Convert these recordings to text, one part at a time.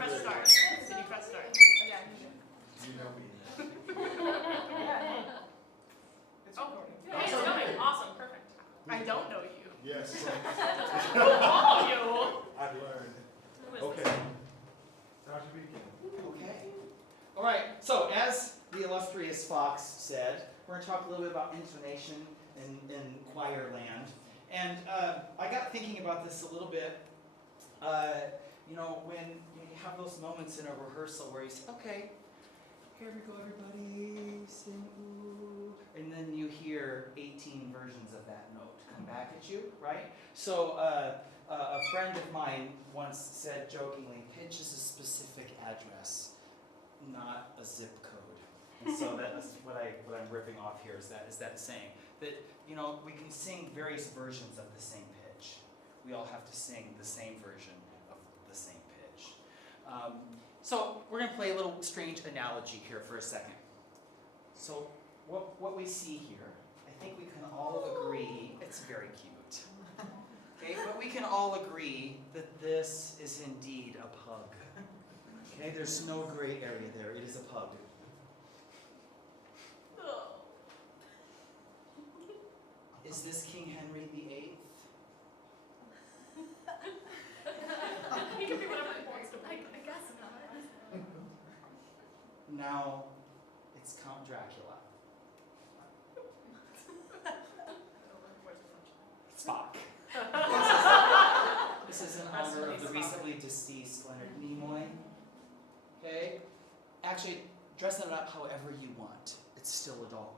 press start. Did you press start? Yeah. You know me. It's Oh, recording. hey, it's going. Awesome, perfect. I don't know you. Yes. Who are you? I've learned. Who is Okay. this? Dr. Beeken. Okay. All right. So as the illustrious Fox said, we're going to talk a little bit about intonation in choir land. And I got thinking about this a little bit. You know, when you have those moments in a rehearsal where you say, okay, here we go, everybody, sing ooh. And then you hear 18 versions of that note come back at you, right? So a friend of mine once said jokingly, pitch is a specific address, not a zip code. And so that's what I'm ripping off here is that saying that, you know, we can sing various versions of the same pitch. We all have to sing the same version of the same pitch. So we're going to play a little strange analogy here for a second. So what we see here, I think we can all agree, it's very cute. Okay, but we can all agree that this is indeed a pug. Okay, there's no gray area there. It is a pug. Is this King Henry VIII? He can be whatever he wants to be. I guess not. Now, it's Count Dracula. Spock. This is in honor of the recently deceased Leonard Nimoy. Okay? Actually, dress it up however you want. It's still a dog.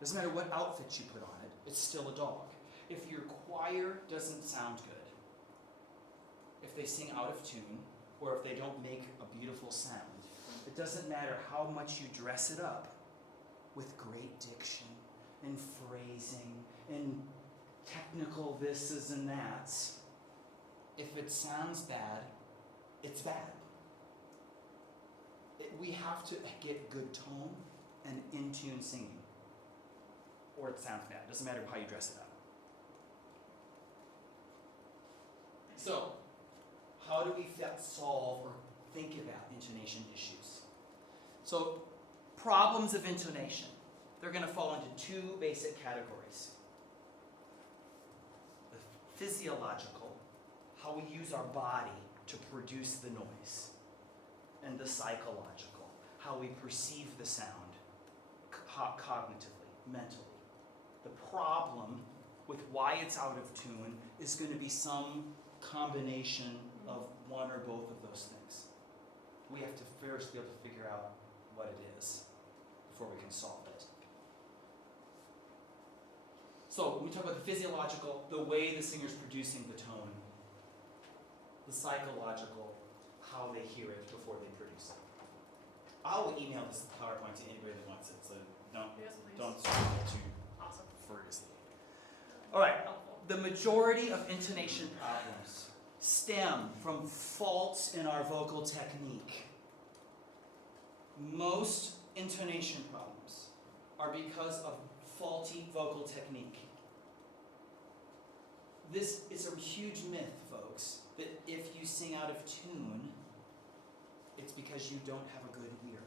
Doesn't matter what outfit you put on it, it's still a dog. If your choir doesn't sound good, if they sing out of tune, or if they don't make a beautiful sound, it doesn't matter how much you dress it up with great diction and phrasing and technical thises and that's. If it sounds bad, it's bad. We have to get good tone and in-tune singing, or it sounds bad. It doesn't matter how you dress it up. So, how do we solve or think about intonation issues? So, problems of intonation. They're going to fall into two basic categories. The physiological, how we use our body to produce the noise. And the psychological, how we perceive the sound cognitively, mentally. The problem with why it's out of tune is going to be some combination of one or both of those things. We have to first be able to figure out what it is before we can solve it. So when we talk about the physiological, the way the singer's producing the tone. The psychological, how they hear it before they produce it. I'll email this PowerPoint to anybody that wants it, so Yes, please. don't struggle too Awesome. furiously. All right, the majority of intonation problems stem from faults in our vocal technique. Most intonation problems are because of faulty vocal technique. This is a huge myth, folks, that if you sing out of tune, it's because you don't have a good ear.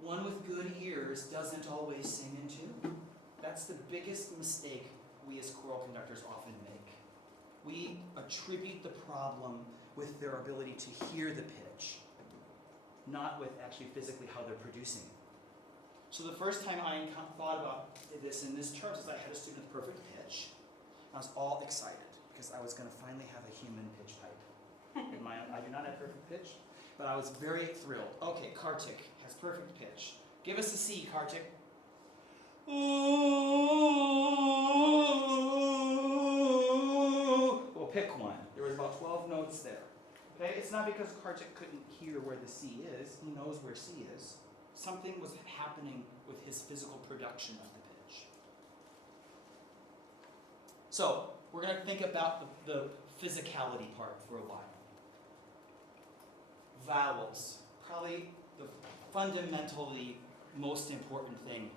One with good ears doesn't always sing in tune. That's the biggest mistake we as choral conductors often make. We attribute the problem with their ability to hear the pitch, not with actually physically how they're producing it. So the first time I thought about this in this chart is I had a student with perfect pitch. I was all excited because I was going to finally have a human pitch pipe. I do not have perfect pitch, but I was very thrilled. Okay, Kartik has perfect pitch. Give us a C, Kartik. Well, pick one. There was about 12 notes there. Okay, it's not because Kartik couldn't hear where the C is. He knows where C is. Something was happening with his physical production of the pitch. So, we're going to think about the physicality part for a while. Vowels, probably the fundamentally most important thing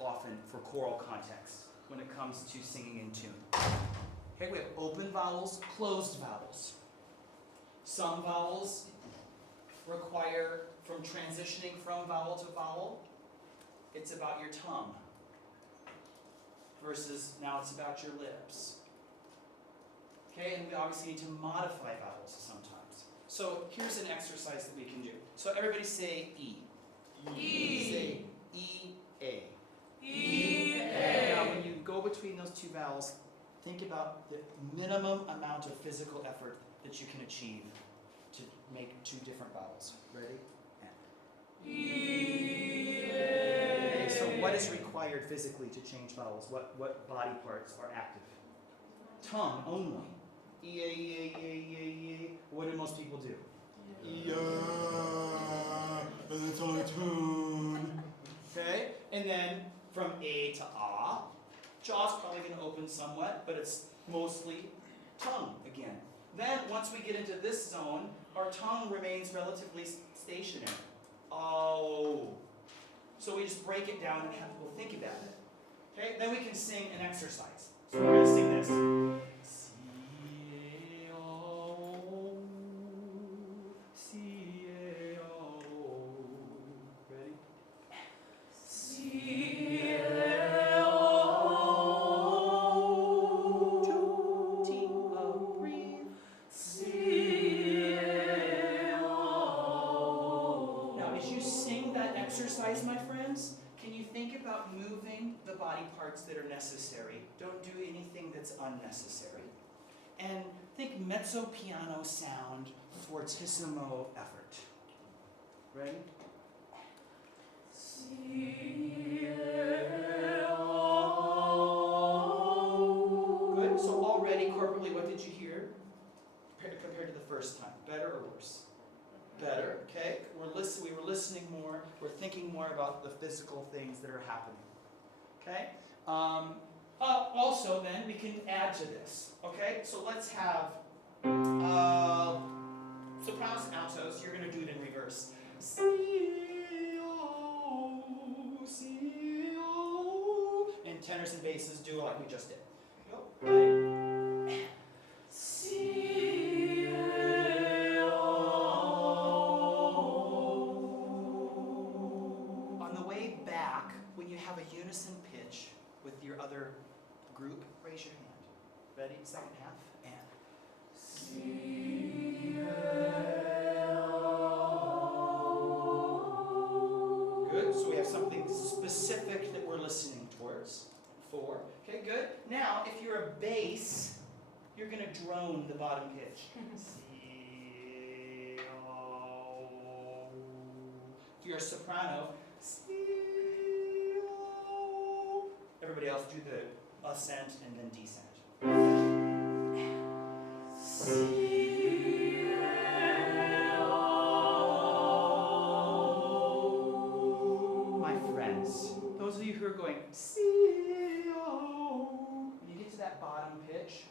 often for choral context when it comes to singing in tune. Okay, we have open vowels, closed vowels. Some vowels require, from transitioning from vowel to vowel, it's about your tongue. Versus now it's about your lips. Okay, and we obviously need to modify vowels sometimes. So here's an exercise that we can do. So everybody say E. E. Say E-A. E-A. Now when you go between those two vowels, think about the minimum amount of physical effort that you can achieve to make two different vowels. Ready? Okay, so what is required physically to change vowels? What body parts are active? Tongue only. E-A, E-A, E-A, E-A, E-A. What do most people do? Yeah, it's on a tune. Okay? And then from A to Ah, jaw's probably going to open somewhat, but it's mostly tongue again. Then once we get into this zone, our tongue remains relatively stationary. Oh. So we just break it down and have people think about it. Okay? Then we can sing an exercise. So we're going to sing this. C-A-O, C-A-O. Ready? Two, T-O, breathe. Now, as you sing that exercise, my friends, can you think about moving the body parts that are necessary? Don't do anything that's unnecessary. And think mezzo piano sound, fortissimo effort. Ready? Good. So already corporately, what did you hear compared to the first time? Better or worse? Better. Okay. We were listening more. We're thinking more about the physical things that are happening. Okay. Also, then we can add to this. Okay. So let's have sopranos and altos. You're going to do it in reverse. C-O, C-O. And tenors and basses do it like we just did. Go. Ready? On the way back, when you have a unison pitch with your other group, raise your hand. Ready? Second half. And good. So we have something specific that we're listening towards. 4. Okay, good. Now, if you're a bass, you're going to drone the bottom pitch. C-O. If you're a soprano, C-O. Everybody else do the ascent and then descent. My friends, those of you who are going C-O, when you get to that bottom pitch,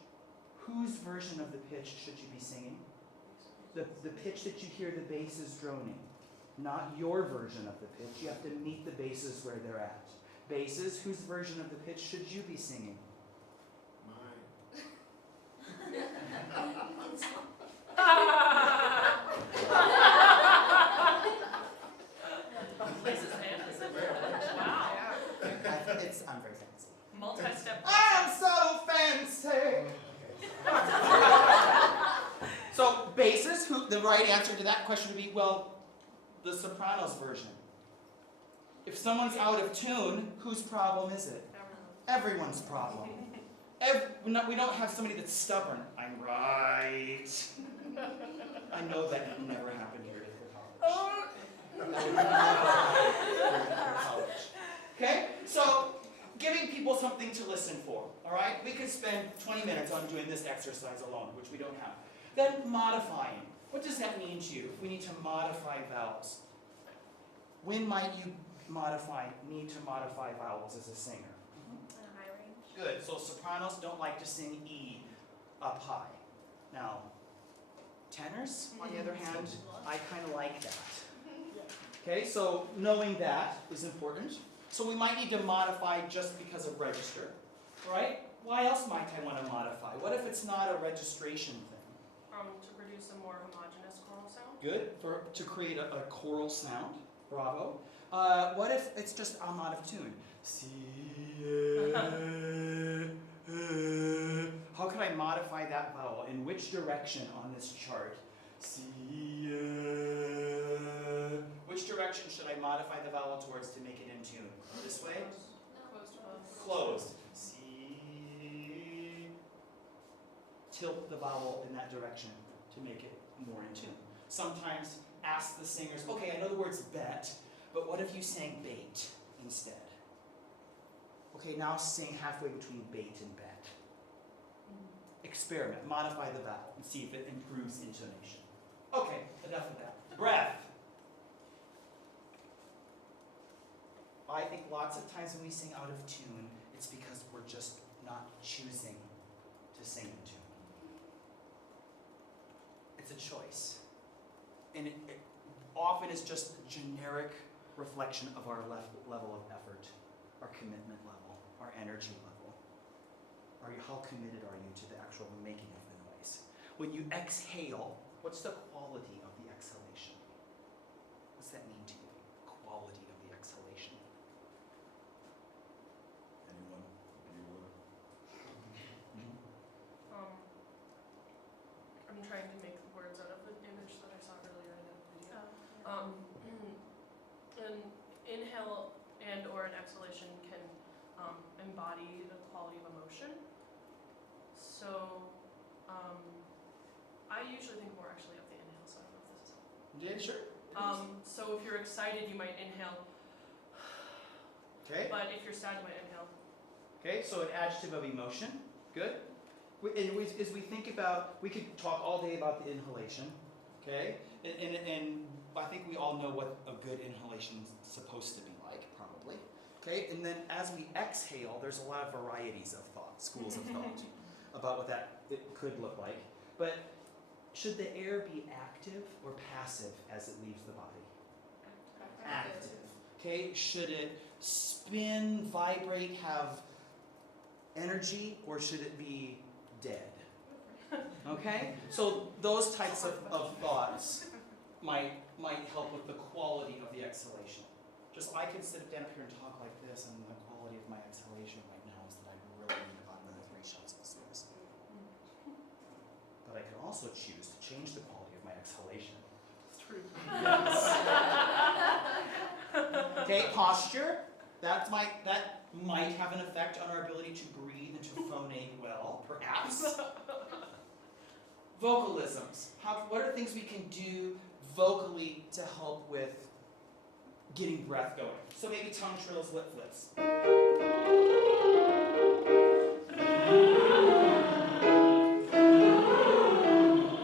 whose version of the pitch should you be singing? The pitch that you hear the basses droning, not your version of the pitch. You have to meet the basses where they're at. Basses, whose version of the pitch should you be singing? Mine. This is fantasy. Wow. I'm very fancy. Multi-step. I'm so fancy! So basses, the right answer to that question would be, well, the soprano's version. If someone's out of tune, whose problem is it? Everyone's problem. We don't have somebody that's stubborn. I'm right. I know that never happened here at college. That would never happen here at college. Okay? So, giving people something to listen for. Alright? We could spend 20 minutes on doing this exercise alone, which we don't have. Then modifying. What does that mean to you if we need to modify vowels? When might you need to modify vowels as a singer? High range. Good. So sopranos don't like to sing E up high. Now, tenors, on the other hand, I kind of like that. Okay, so knowing that is important. So we might need to modify just because of register. right? Why else might I want to modify? What if it's not a registration thing? To produce a more homogeneous choral sound. Good, to create a choral sound. Bravo. What if it's just I'm out of tune? How can I modify that vowel? In which direction on this chart? Which direction should I modify the vowel towards to make it in tune? This way? Closed. Tilt the vowel in that direction to make it more in tune. Sometimes ask the singers, okay, I know the words bet, but what if you sang bait instead? Okay, now sing halfway between bait and bet. Experiment, modify the vowel, and see if it improves intonation. Okay, enough of that. Breath. I think lots of times when we sing out of tune, it's because we're just not choosing to sing in tune. It's a choice. And it often is just a generic reflection of our level of effort, our commitment level, our energy level. How committed are you to the actual making of the noise? When you exhale, what's the quality of the exhalation? What's that mean to you? Quality of the exhalation. Anyone? I'm trying to make words out of the image that I saw earlier in the video. An inhale and or an exhalation can embody the quality of emotion. So I usually think more actually of the inhale, so I don't know if this is helpful. Yeah, sure. So if you're excited, you might inhale. Okay. But if you're sad, you might inhale. Okay, so an adjective of emotion. Good. As we think about, we could talk all day about the inhalation. Okay? And I think we all know what a good inhalation is supposed to be like, probably. Okay? And then as we exhale, there's a lot of varieties of thought, schools of thought, about what it could look like. But should the air be active or passive as it leaves the body? Active. Okay? Should it spin, vibrate, have energy, or should it be dead? Okay? So those types of thoughts might help with the quality of the exhalation. Just I could stand up here and talk like this, and the quality of my exhalation right now is that I really need about another 3 shots of this. But I could also choose to change the quality of my exhalation. It's true. Okay, posture. That might have an effect on our ability to breathe and to phonate well, perhaps. Vocalisms. What are things we can do vocally to help with getting breath going? So maybe tongue trills, lip flips.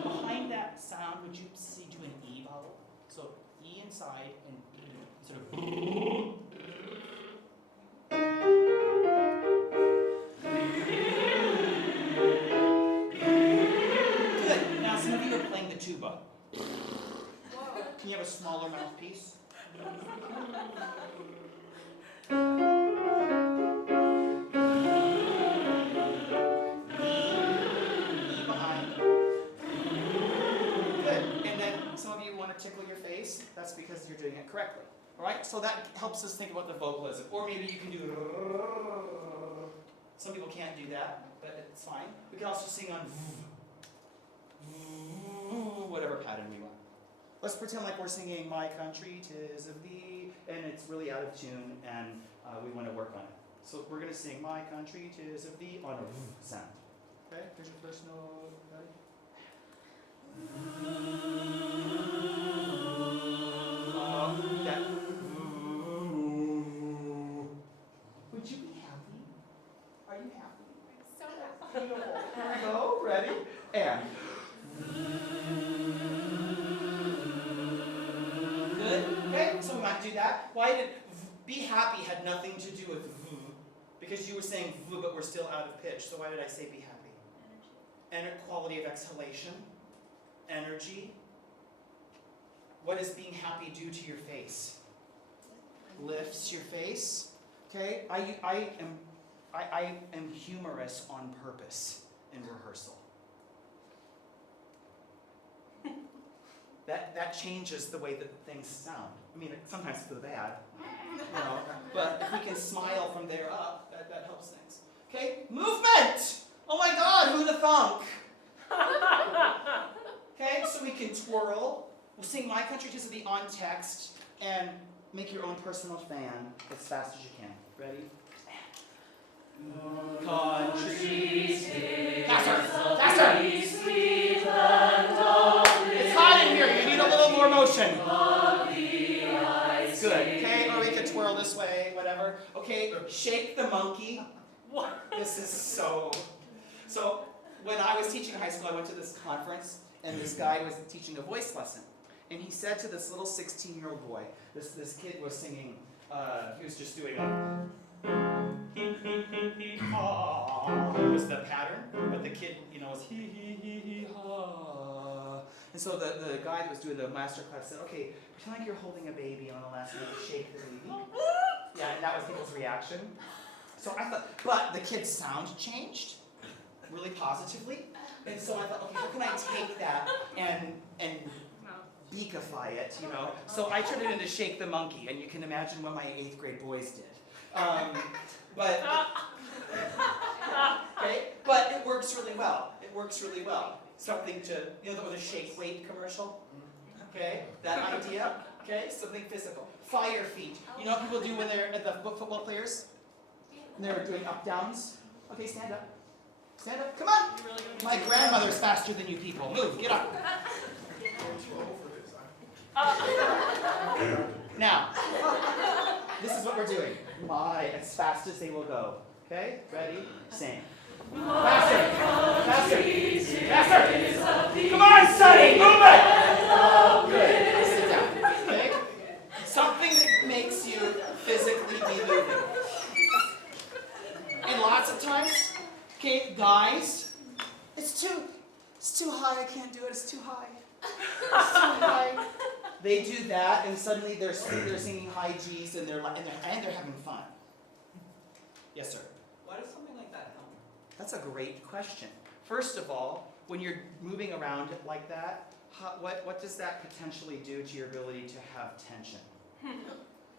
Behind that sound, would you do an E vowel? So E inside and sort of. Good. Now some of you are playing the tuba. Can you have a smaller mouthpiece? Tickle your face, that's because you're doing it correctly. Alright, so that helps us think about the vocalism. Or maybe you can do. Some people can't do that, but it's fine. We can also sing on whatever pattern we want. Let's pretend like we're singing My Country 'Tis of Thee, and it's really out of tune, and we want to work on it. So we're going to sing My Country 'Tis of Thee on a sound. Okay, here's your first note. Ready? That. Would you be happy? Are you happy? I'm so happy. Beautiful. Here we go. Ready? And. Good. Okay, so we might do that. Why did be happy had nothing to do with because you were saying but we're still out of pitch. So why did I say be happy? Energy. Quality of exhalation. Energy. What does being happy do to your face? Lifts your face. Okay, I am I am humorous on purpose in rehearsal. That changes the way that things sound. I mean, sometimes for the bad, but if we can smile from there up, that helps things. Okay, movement! Oh my God, who the thunk? Okay, so we can twirl. We'll sing My Country 'Tis of the on text and make your own personal fan as fast as you can. Ready? Country, faster, faster! It's hot in here. You need a little more motion. Good. Okay, or we could twirl this way, whatever. Okay, shake the monkey. This is so. So when I was teaching in high school, I went to this conference, and this guy was teaching a voice lesson, and he said to this little 16-year-old boy, this kid was singing. He was just doing a. Was the pattern, but the kid, was ha. And so the guy that was doing the master class said, okay, pretend like you're holding a baby on the last note, shake the baby. Yeah, and that was people's reaction. So I thought, but the kid's sound changed really positively. And so I thought, okay, how can I take that and beakify it, So I turned it into Shake the Monkey, and you can imagine what my 8th grade boys did. But it works really well. It works really well. Something to, the Shake Weight commercial? Okay, that idea? Okay, something physical. Fire feet. You know what people do when they're at the football players? And they're doing up downs? Okay, stand up. Stand up. Come on. My grandmother's faster than you people. Move, get up. Now, this is what we're doing. As fast as they will go. Okay? Ready? Sing. Faster! Faster! Faster! Come on, Sonny! Move it! Good. Sit down. Okay? Something that makes you physically be moving. And lots of times, okay, guys, it's too high. I can't do it. It's too high. It's too high. They do that, and suddenly they're singing high G's, and they're having fun. Yes, sir. Why does something like that help? That's a great question. First of all, when you're moving around like that, what does that potentially do to your ability to have tension?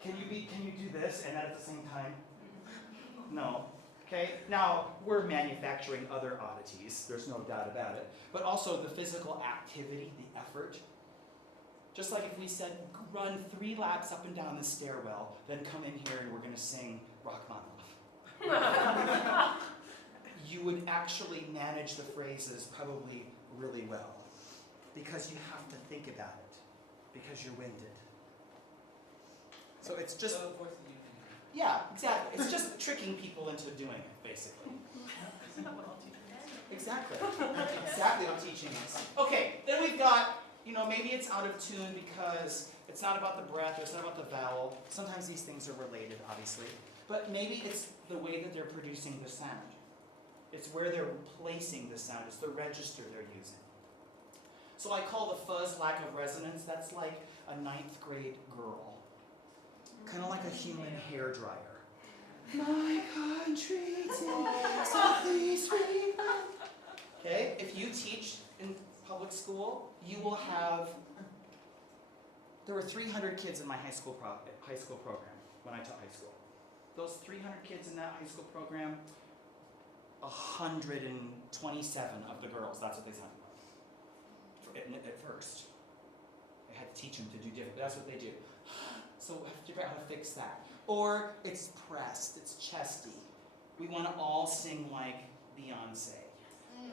Can you do this and at the same time? No. Okay. Now we're manufacturing other oddities. There's no doubt about it. But also the physical activity, the effort. Just like if we said, run 3 laps up and down the stairwell, then come in here and we're going to sing Rachmaninoff. You would actually manage the phrases probably really well because you have to think about it because you're winded. So it's just... Yeah, exactly. It's just tricking people into doing it, basically. Isn't that what all teachers do? Exactly. Exactly what teaching is. Okay, then we've got, maybe it's out of tune because it's not about the breath, or it's not about the vowel. Sometimes these things are related, obviously. But maybe it's the way that they're producing the sound. It's where they're placing the sound. It's the register they're using. So I call the fuzz lack of resonance, that's like a 9th grade girl. Kind of like a human hairdryer. My country takes up these rivers. Okay, if you teach in public school, you will have. There were 300 kids in my high school program when I taught high school. Those 300 kids in that high school program, 127 of the girls, that's what they sounded like. At first. I had to teach them to do different, but that's what they do. So we have to figure out how to fix that. Or it's pressed, it's chesty. We want to all sing like Beyonce.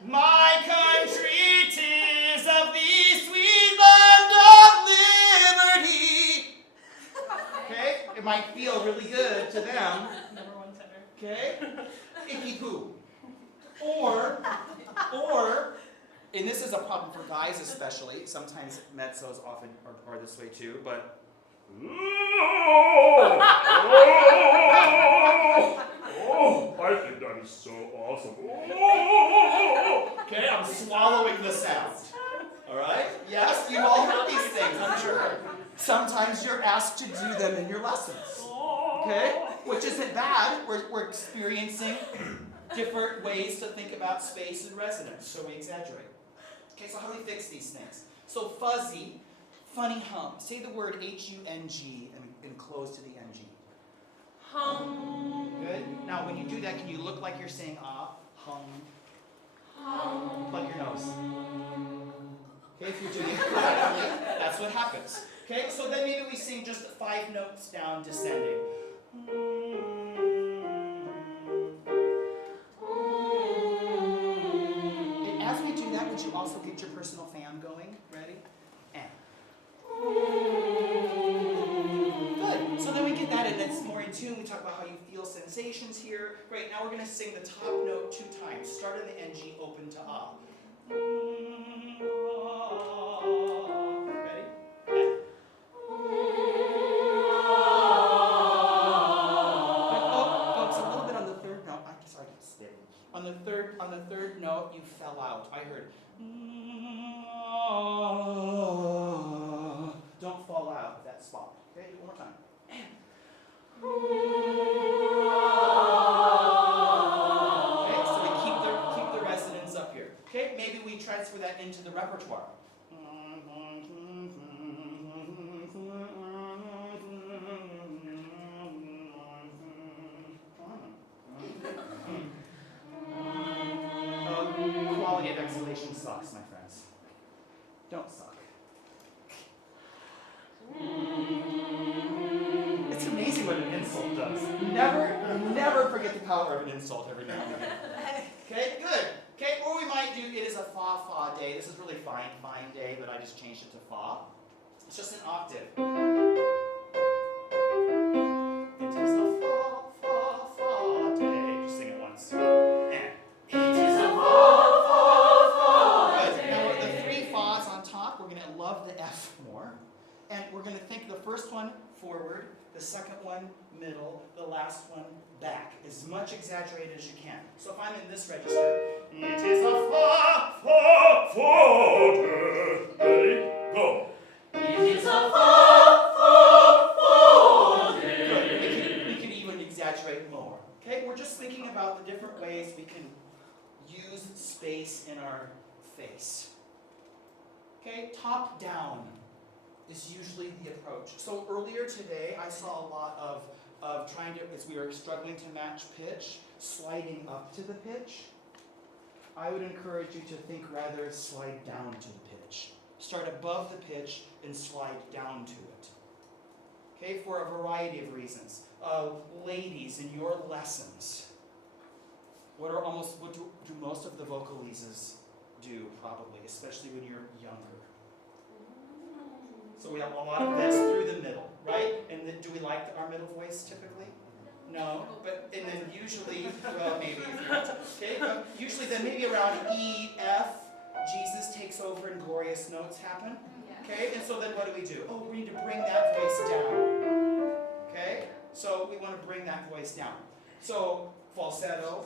My country 'tis of thee, sweet land of liberty. Okay? It might feel really good to them. Number 1 tenor. Okay? Icky poo. Or, and this is a problem for guys especially, sometimes mezzos often are this way too, but I think that is so awesome. okay, I'm swallowing the sound. Alright? Yes, you've all heard these things, I'm sure. Sometimes you're asked to do them in your lessons. Okay? Which isn't bad. We're experiencing different ways to think about space and resonance, so we exaggerate. Okay, so how do we fix these things? So fuzzy, funny hum. Say the word H-U-N-G and close to the N-G. Hum. Good. Now, when you do that, can you look like you're saying ah? Hum. Hum. Plug your nose. Okay, if you're doing it correctly, that's what happens. Okay, so then maybe we sing just 5 notes down, descending. And as we do that, would you also get your personal fan going? Ready? And. Good. So then we get that, and it's more in tune. We talk about how you feel sensations here. Great. Now we're going to sing the top note 2 times. Start in the NG, open to ah. Ready? And. Folks, a little bit on the third note. I'm sorry, spit. On the third note, you fell out. I heard. Don't fall out of that spot. Okay, one more time. Okay, so we keep the resonance up here. Okay, maybe we transfer that into the repertoire. Quality of exhalation sucks, my friends. Don't suck. It's amazing what an insult does. Never forget the power of an insult every now and again. Okay, good. Okay, or we might do, it is a fa day. This is really fine day, but I just changed it to fa. It's just an octave. It is a fa day. Just sing it once. And it is a fa. Good. Now the 3 fas on top, we're going to love the F more. And we're going to think the first one forward, the second one middle, the last one back. As much exaggerated as you can. So if I'm in this register, it is a fa. Ready? Go. It is a fa. Good. We can even exaggerate more. Okay, we're just thinking about the different ways we can use space in our face. Okay, top down is usually the approach. So earlier today, I saw a lot of trying to, as we were struggling to match pitch, sliding up to the pitch. I would encourage you to think rather slide down to the pitch. Start above the pitch and slide down to it. Okay, for a variety of reasons. Ladies, in your lessons, what do most of the vocalises do, probably, especially when you're younger? So we have a lot of this through the middle, right? And then, do we like our middle voice typically? No, but and then usually, well, maybe if you want to, okay, but usually then maybe around E, F, Jesus takes over and glorious notes happen. Okay, and so then what do? Oh, we need to bring that voice down. Okay, so we want to bring that voice down. So falsetto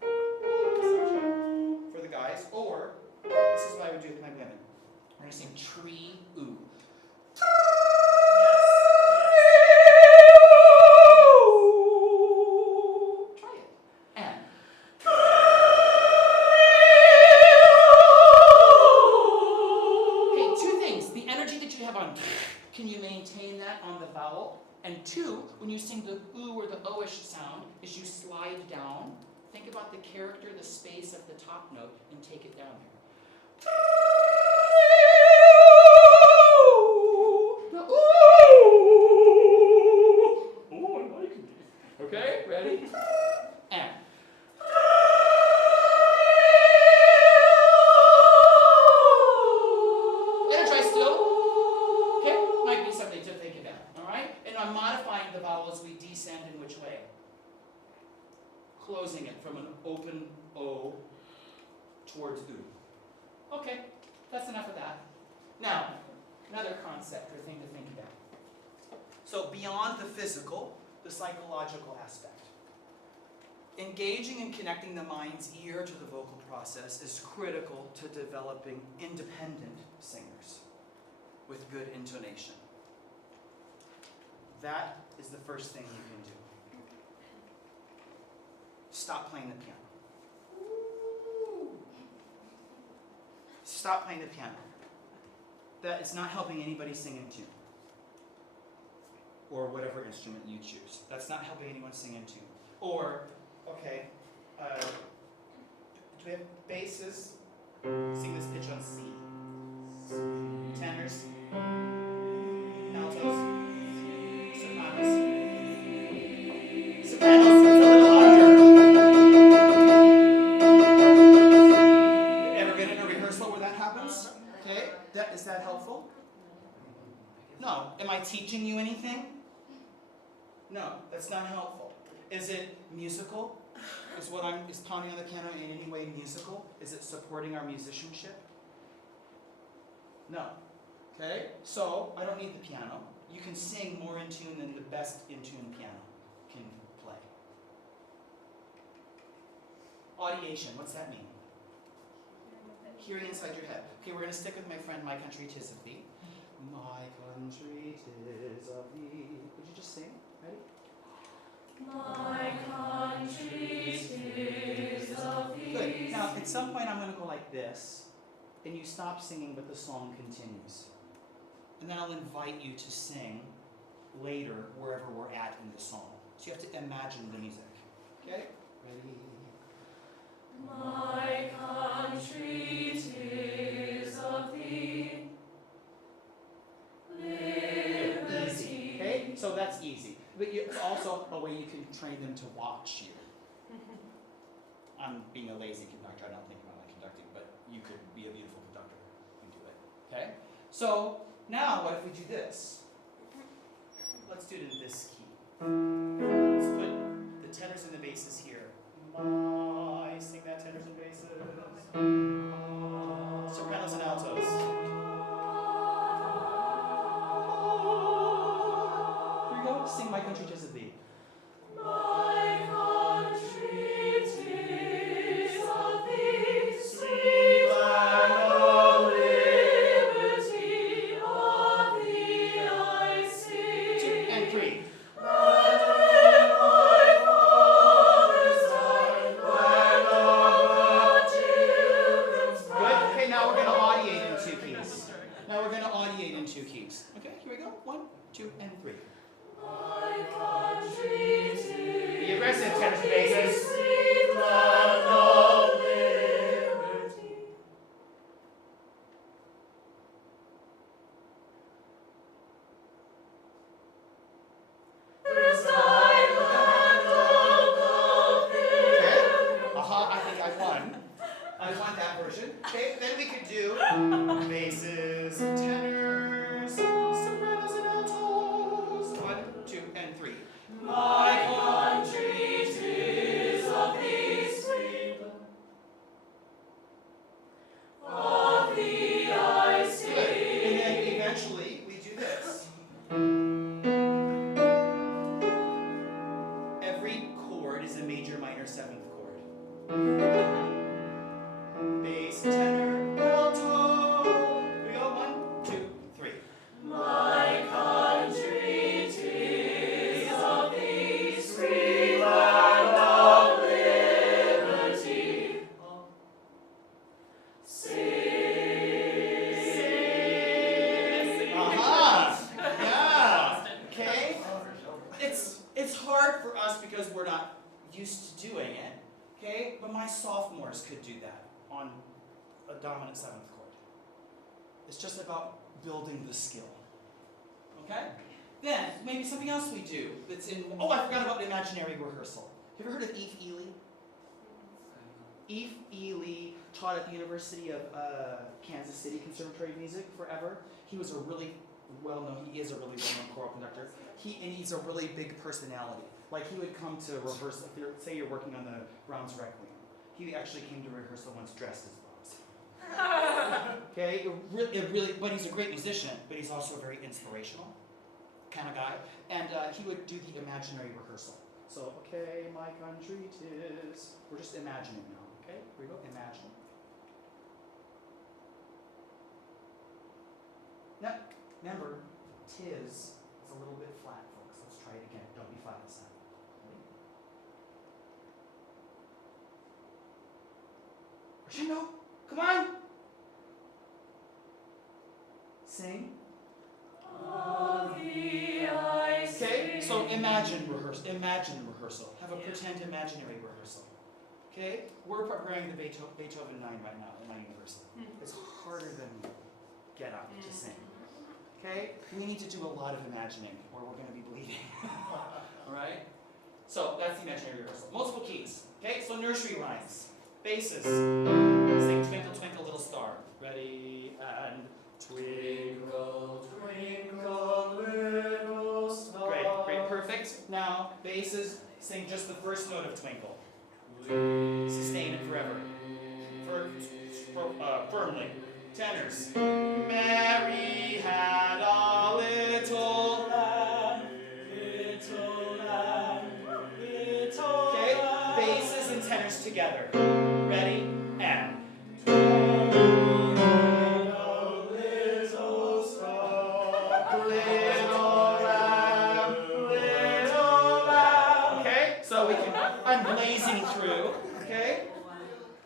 for the guys, or this is what I would do with my women. We're going to sing tree ooh. Try it. And. Okay, 2 things. The energy that you have on, can you maintain that on the vowel? And 2, when you sing the ooh or the o-ish sound, as you slide down, think about the character, the space of the top note, and take it down here. Oh, I like it. Okay, ready? And. Energize still. Okay, might be something to think about. All right? And I'm modifying the vowel as we descend in which way? Closing it from an open O towards oo. Okay, that's enough of that. Now, another concept or thing to think about. So beyond the physical, the psychological aspect. Engaging and connecting the mind's ear to the vocal process is critical to developing independent singers with good intonation. That is the first thing you can do. stop playing the piano. Stop playing the piano. That is not helping anybody sing in tune. Or whatever instrument you choose. That's not helping anyone sing in tune. Or, okay, do we have basses? Sing this pitch on C. Tenors, altos, sopranos. Sopranos, it's a little under. Ever been in a rehearsal where that happens? Okay, is that helpful? No. Am I teaching you anything? No, that's not helpful. Is it musical? Is pounding on the piano in any way musical? Is it supporting our musicianship? No. Okay? So, I don't need the piano. You can sing more in tune than the best in tune piano can play. Audiation, what's that mean? Hearing inside your head. Okay, we're going to stick with my friend My Country 'Tis of Thee. My country 'tis of thee. Would you just sing? Ready? My country 'tis of thee. Good. Now, at some point I'm going to go like this, and you stop singing, but the song continues. And then I'll invite you to sing later, wherever we're at in the song. So you have to imagine the music. Okay? Ready? My country 'tis of thee. Liberty. Okay? So that's easy. But it's also a way you can train them to watch you. I'm being a lazy conductor. I don't think about my conducting, but you could be a beautiful conductor and do it. Okay? So now what if we do this? Let's do it in this key. Let's put the tenors and the basses here. My, sing that tenors and basses. Sopranos and altos. Here we go. Sing My Country 'Tis of Thee. My country 'tis of thee, sweet land of liberty, of thee I sing. 2 and 3. Land where my fathers died, land of the children's Good. pride. Okay, now we're going to audiate in 2 keys. Now we're going to audiate in 2 keys. Okay, here we go. 1, 2, and 3. My country 'tis Be aggressive, tenors and basses. sweet land of liberty. There's thy land of the Okay. pilgrims. Aha, I think I won. I want that version. Okay, then we could do basses, tenors, sopranos, and altos. 1, 2, and 3. My country 'tis of thee, sweet of thee I Good. sing. And then eventually we do this. Every chord is a major, minor, 7th chord. Bass, tenor, alto. Here we go. 1, 2, 3. My country 'tis of thee, sweet land of liberty. Sing. Aha! Yeah. Okay. It's hard for us because we're not used to doing it. Okay, but my sophomores could do that on a dominant 7th chord. It's just about building the skill. Okay? Then, maybe something else we do that's in, oh, I forgot about imaginary rehearsal. Have you ever heard of Eve Ely? Eve Ely taught at the University of Kansas City Conservatory of Music forever. He was a really well-known, he is a really well-known choral conductor. He's a really big personality. Like he would come to rehearsal, say you're working on the Brahms Requiem. He actually came to rehearsal once dressed as Brahms. Okay, it really, but he's a great musician, but he's also very inspirational kind of guy. And he would do the imaginary rehearsal. So, okay, my country 'tis. We're just imagining now. Okay, here we go. Imagine. Now, remember, 'tis is a little bit flat, folks. Let's try it again. Don't be flat this time. Crescendo. Come on. Sing. Okay, so imagine rehearsal. Have a pretend imaginary rehearsal. Okay, we're preparing the Beethoven 9 right now in my university. It's harder than get up to sing. Okay, we need to do a lot of imagining or we're going to be bleeding. All right, so that's the imaginary rehearsal. Multiple keys. Okay, so nursery rhymes, basses. Sing Twinkle Twinkle Little Star. Ready and twinkle twinkle little star. Great, perfect. Now basses sing just the first note of twinkle. Sustain it forever. Firmly. Tenors. Mary had a little lamb, little lamb, little lamb. Okay, basses and tenors together. Ready? And. So we can, I'm blazing through, okay?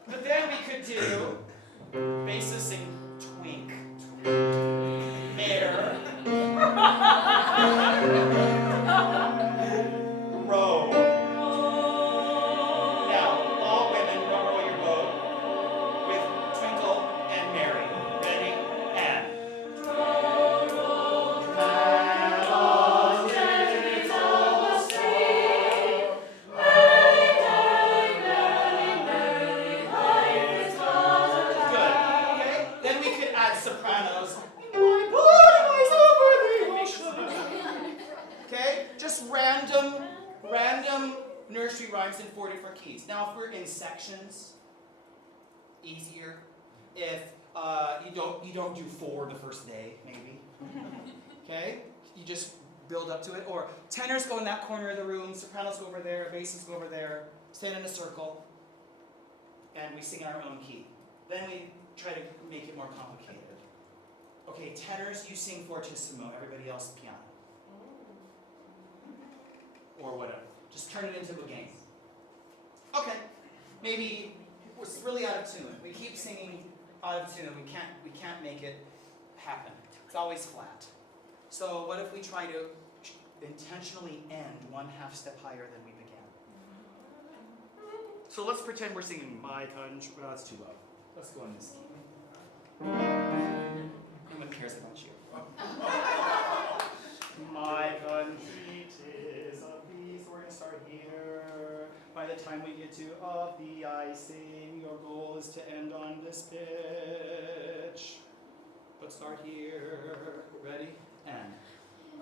But then we could do basses sing twink, mare, row. Now, all women row your boat with Twinkle and Mary. Ready? And. Sopranos. My body was over the ocean. Okay, just random nursery rhymes in 4 different keys. Now, if we're in sections, easier. If you don't do 4 the first day, maybe. Okay, you just build up to it. Or tenors go in that corner of the room, sopranos go over there, basses go over there. Stand in a circle, and we sing our own key. Then we try to make it more complicated. Okay, tenors, you sing fortissimo, everybody else piano. Or whatever. Just turn it into a game. Okay, maybe it's really out of tune. We keep singing out of tune. We can't make it happen. It's always flat. So what if we try to intentionally end 1/2 step higher than we began? So let's pretend we're singing My Country. Well, that's too low. Let's go in this key. No one cares about you. My country, 'tis of thee. So we're going to start here. By the time we get to of thee I sing, your goal is to end on this pitch. Let's start here. Ready? And.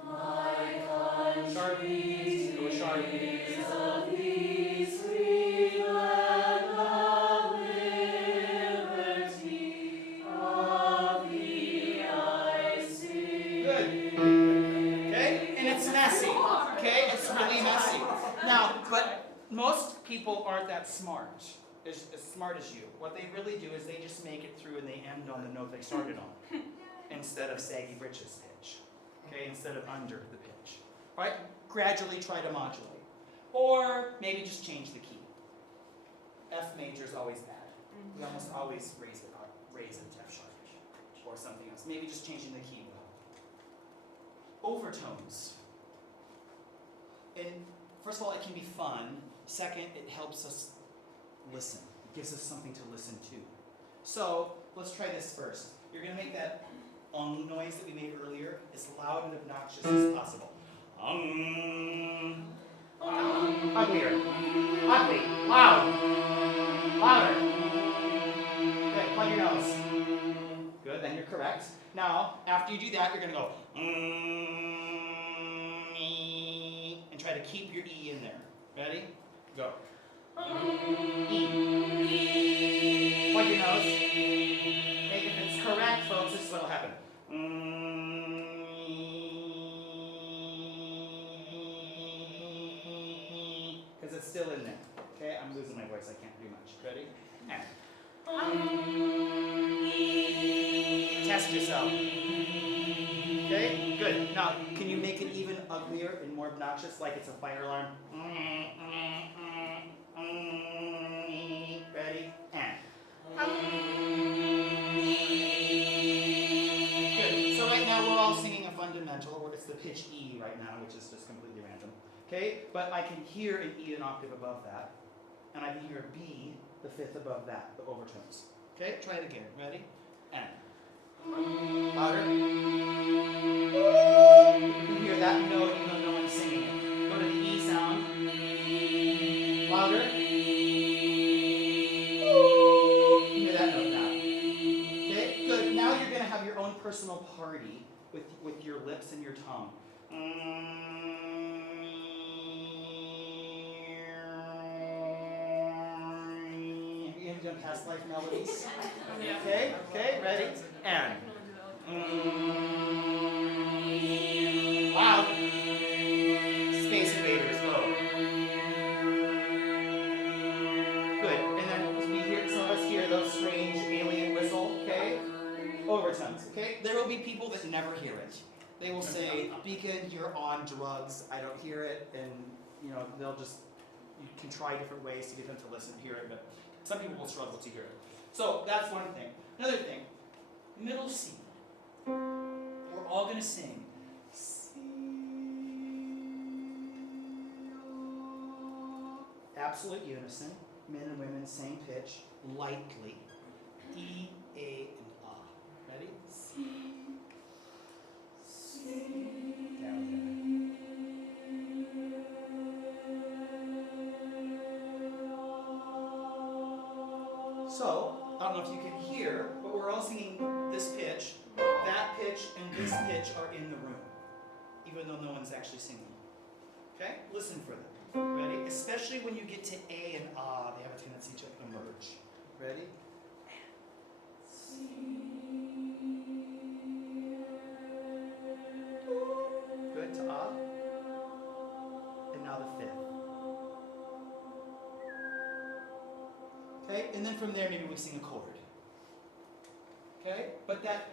My country, sharpies, go sharpies. Of thee, sweet land of liberty, of thee I sing. Good. Okay? And it's messy. Okay? It's really messy. Now, but most people aren't that smart, as smart as you. What they really do is they just make it through and they end on the note they started on, instead of saggy britches pitch. Okay, instead of under the pitch. Right? Gradually try to modulate. Or maybe just change the key. F major is always bad. We almost always raise it to F sharp or something else. Maybe just changing the key will help. Overtones. And first of all, it can be fun. Second, it helps us listen. It gives us something to listen to. So let's try this first. You're going to make that noise that we made earlier as loud and obnoxious as possible. Uglier. Ugly. Loud. Louder. Good. Plug your nose. Good. Then you're correct. Now, after you do that, you're going to go and try to keep your E in there. Ready? Go. E. Plug your nose. Okay, if it's correct, folks, this is what will happen. Because it's still in there. Okay, I'm losing my voice. I can't do much. Ready? And. Test yourself. Okay, good. Now, can you make it even uglier and more obnoxious, like it's a fire alarm? Ready? And. pitch E right now, which is just completely random. Okay, but I can hear an E an octave above that, and I can hear a B the fifth above that, the overtones. Okay, try it again. Ready? And. Louder. You can hear that note even though no one's singing it. Go to the E sound. Louder. You hear that note now. Okay, good. Now you're going to have your own personal party with your lips and your tongue. You're going to past life melodies. Yeah. Okay, ready? And. Wow. Space Invaders, go. Good. And then we hear, some of us hear those strange alien whistle, okay? Overtones, okay? There will be people that never hear it. They will say, Beacon, you're on drugs, I don't hear it, and you know, they'll just, you can try different ways to get them to listen to hear it, but some people will struggle to hear it. So that's one thing. Another thing, middle C. We're all going to sing. Absolute unison, men and women, same pitch, lightly. E, A, and A. Ready? C. Down there. So, I don't know if you can hear, but we're all singing this pitch, that pitch, and this pitch are in the room, even though no one's actually singing. Okay? Listen for them. Ready? Especially when you get to A and A, they have a tendency to emerge. Ready? Good to A. And now the fifth. Okay? And then from there, maybe we sing a chord. Okay? But that,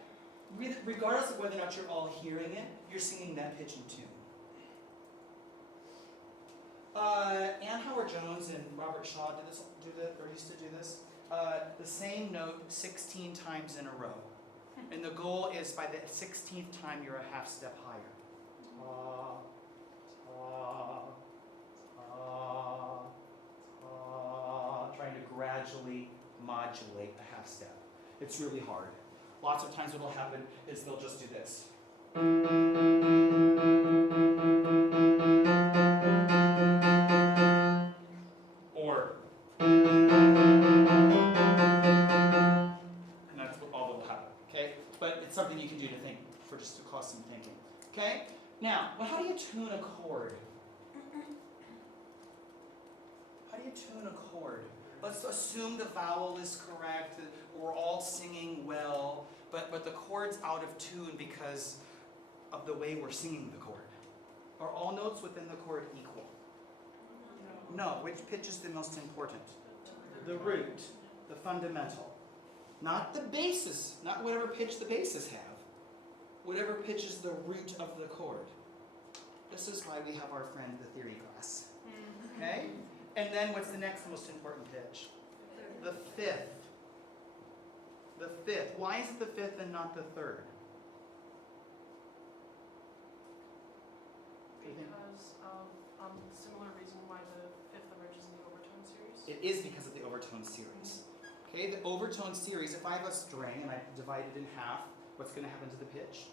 regardless of whether or not you're all hearing it, you're singing that pitch in tune. Ann Howard-Jones and Robert Shaw used to do this. The same note 16 times in a row. And the goal is by the 16th time you're a half step higher. Trying to gradually modulate a half step. It's really hard. Lots of times what will happen is they'll just do this. Or, and that's all that will happen, okay? But it's something you can do to think, for just to cause some thinking, okay? Now, but how do you tune a chord? How do you tune a chord? Let's assume the vowel is correct, that we're all singing well, but the chord's out of tune because of the way we're singing the chord. Are all notes within the chord equal? No. Which pitch is the most important? The root, the fundamental. Not the basses, not whatever pitch the basses have. Whatever pitch is the root of the chord. This is why we have our friend the theory class. Okay? And then what's the next most important pitch? The fifth. The fifth. Why is it the fifth and not the third? Because of similar reason why the fifth emerges in the overtone series. It is because of the overtone series. Okay, the overtone series, if I have a string and I divide it in half, what's going to happen to the pitch?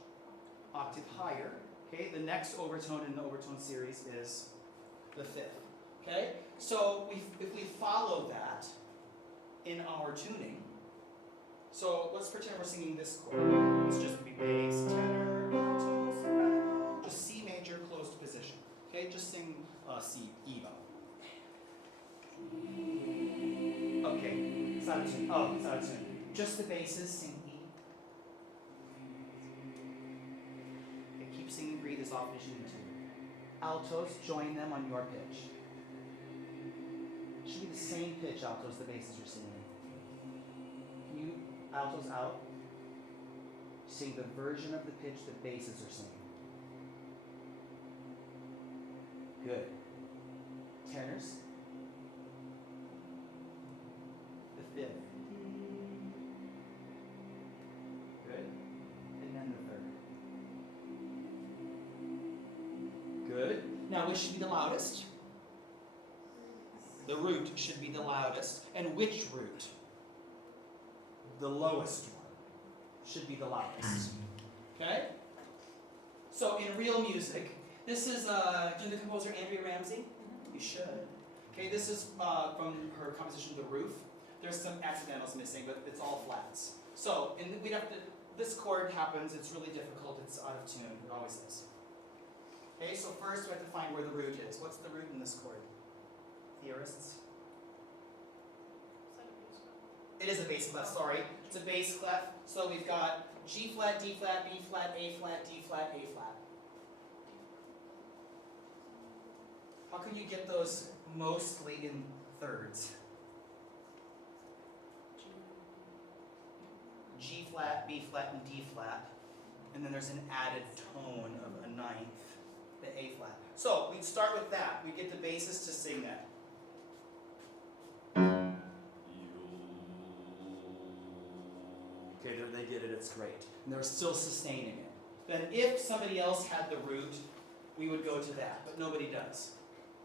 Octave higher. Okay, the next overtone in the overtone series is the fifth. Okay, so if we follow that in our tuning, so let's pretend we're singing this chord. It's just be bass, tenor, alto, soprano, just C major, closed position. Okay, just sing C, E bow. Okay, it's out of tune. Oh, it's out of tune. Just the basses, sing E. Okay, keep singing, breathe as often as you need to. Altos, join them on your pitch. It should be the same pitch, altos, the basses are singing. Can you, altos out, sing the version of the pitch the basses are singing. Good. Tenors. The fifth. Good. And then the third. which should be the loudest? The root should be the loudest. And which root? The lowest one should be the loudest. Okay? So in real music, this is, do you know the composer Andrea Ramsey? You should. Okay, this is from her composition The Roof. There's some accidentals missing, but it's all flats. So we'd have to, this chord happens, it's really difficult, it's out of tune, it always is. Okay, so first we have to find where the root is. What's the root in this chord? Theorists? It is a bass clef, sorry. It's a bass clef. So we've got G flat, D flat, B flat, A flat, D flat, A flat. How can you get those mostly in thirds? G flat, B flat, and D flat. And then there's an added tone of a ninth, the A flat. So we'd start with that. We'd get the bassist to sing that. Okay, they get it, it's great. And they're still sustaining it. Then if somebody else had the root, we would go to that, but nobody does.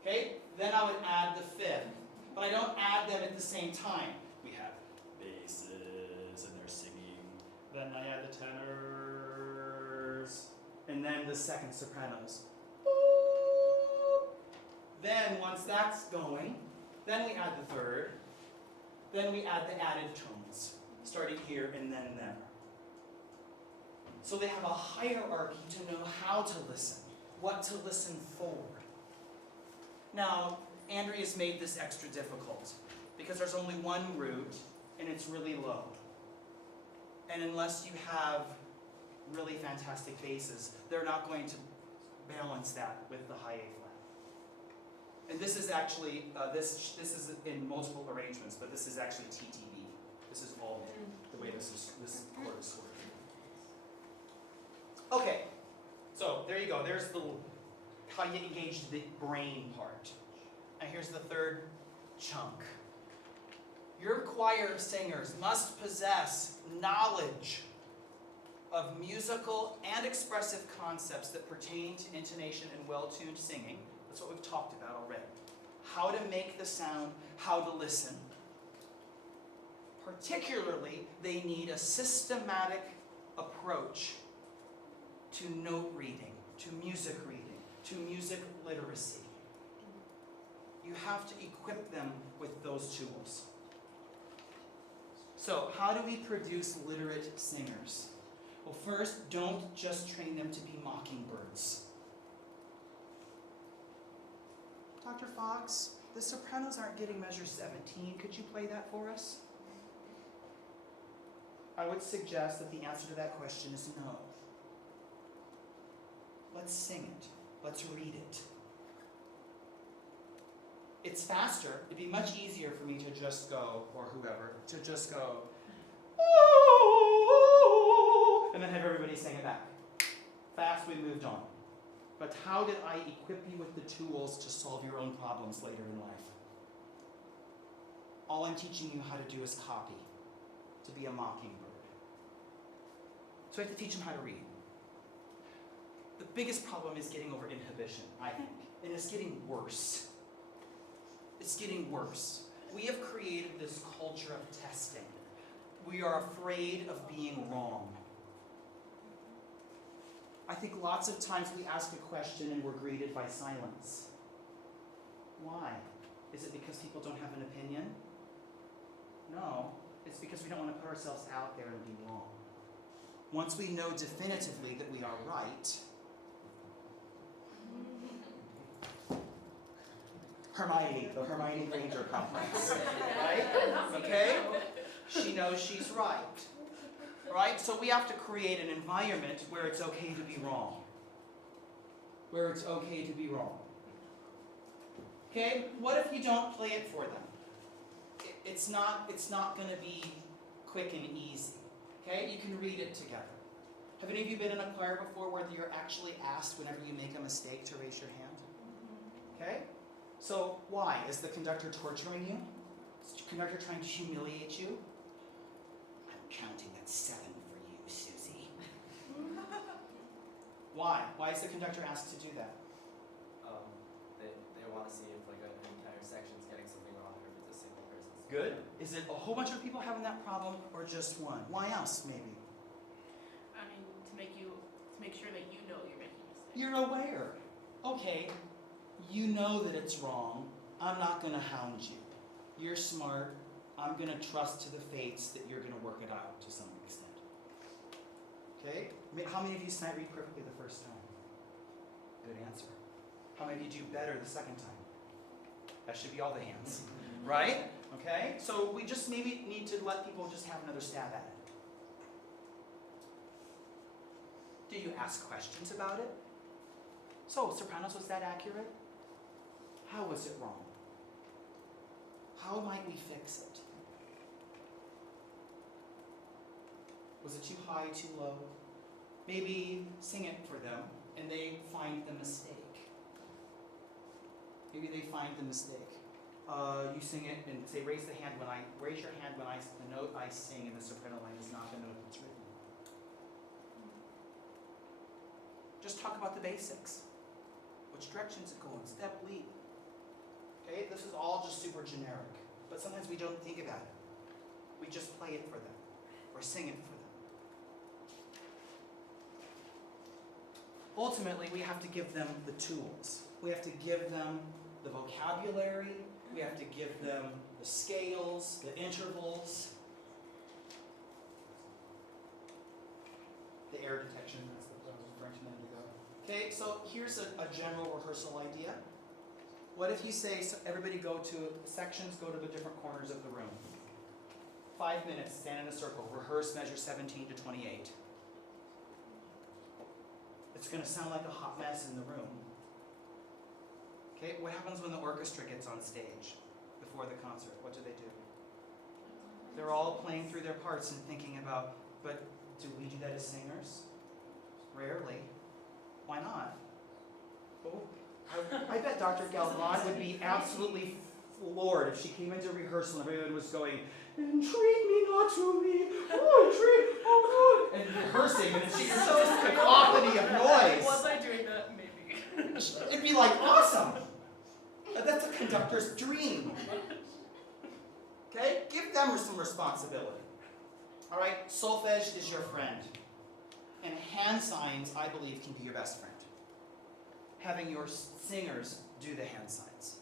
Okay, then I would add the fifth, but I don't add them at the same time. We have basses and they're singing. Then I add the tenors, and then the second sopranos. Then once that's going, then we add the third, then we add the added tones, starting here and then there. So they have a hierarchy to know how to listen, what to listen for. Now, Andrea's made this extra difficult because there's only one root and it's really low. And unless you have really fantastic basses, they're not going to balance that with the high A flat. And this is actually, this is in multiple arrangements, but this is actually TTB. This is all the way this chord is scored. Okay, so there you go. There's the how you engage the brain part. And here's the third chunk. Your choir singers must possess knowledge of musical and expressive concepts that pertain to intonation and well-tuned singing. That's what we've talked about already. How to make the sound, how to listen. Particularly, they need a systematic approach to note reading, to music literacy. You have to equip them with those tools. So, how do we produce literate singers? Well, first, don't just train them to be mockingbirds. Dr. Fox, the sopranos aren't getting measure 17. Could you play that for us? I would suggest that the answer to that question is no. Let's sing it. Let's read it. It's faster. It'd be much easier for me to just go, or whoever, to just go, oh, and then have everybody sing it back. Fast, we moved on. But how did I equip you with the tools to solve your own problems later in life? All I'm teaching you how to do is copy, to be a mockingbird. So I have to teach them how to read. The biggest problem is getting over inhibition, I think, and it's getting worse. It's getting worse. We have created this culture of testing. We are afraid of being wrong. I think lots of times we ask a question and we're greeted by silence. Why? Is it because people don't have an opinion? No, it's because we don't want to put ourselves out there and be wrong. Once we know definitively that we are right, Hermione, the Hermione Granger complex, right? Okay? She knows she's right. Right? So we have to create an environment where it's okay to be wrong. Where it's okay to be wrong. Okay? What if you don't play it for them? It's not going to be quick and easy. Okay? You can read it together. Have any of you been in a choir before where you're actually asked whenever you make a mistake to raise your hand? Okay? So why? Is the conductor torturing you? Is the conductor trying to humiliate you? I'm counting at 7 for you, Susie. Why? Why is the conductor asked to do that? want to see if like an entire section's getting something wrong or if it's a single person's. Good. Is it a whole bunch of people having that problem or just one? Why us, maybe? I mean, to make sure that you know you're making a mistake. You're aware. Okay, you know that it's wrong. I'm not going to hound you. You're smart. I'm going to trust to the fates that you're going to work it out to some extent. Okay? How many of you tonight read perfectly the first time? Good answer. How many of you do better the second time? That should be all the hands. Right? Okay? So we just maybe need to let people just have another stab at it. Do you ask questions about it? So, sopranos, was that accurate? How was it wrong? How might we fix it? Was it too high, too low? Maybe sing it for them and they find the mistake. Maybe they find the mistake. You sing it and say, raise your hand when the note I sing in the soprano line is not the note that's written. Just talk about the basics. Which directions it goes, step, lead. Okay, this is all just super generic, but sometimes we don't think about it. We just play it for them, or sing it for them. Ultimately, we have to give them the tools. We have to give them the vocabulary, we have to give them the scales, the intervals, the error detection, that's what I was referring to a minute ago. Okay, so here's a general rehearsal idea. What if you say, so everybody go to sections, go to the different corners of the room. 5 minutes, stand in a circle, rehearse measure 17 to 28. It's going to sound like a hot mess in the room. Okay, what happens when the orchestra gets on stage before the concert? What do? They're all playing through their parts and thinking about, but do we do that as singers? Rarely. Why not? Oh, I bet Dr. Galvan would be absolutely floored if she came into rehearsal and everyone was going, entreat me not to leave, oh, entreat, oh, and rehearsing, and she hears this cacophony of noise. Was I doing that? Maybe. It'd be like, awesome. That's a conductor's dream. Okay? Give them some responsibility. All right? Solfege is your friend. And hand signs, I believe, can be your best friend. Having your singers do the hand signs.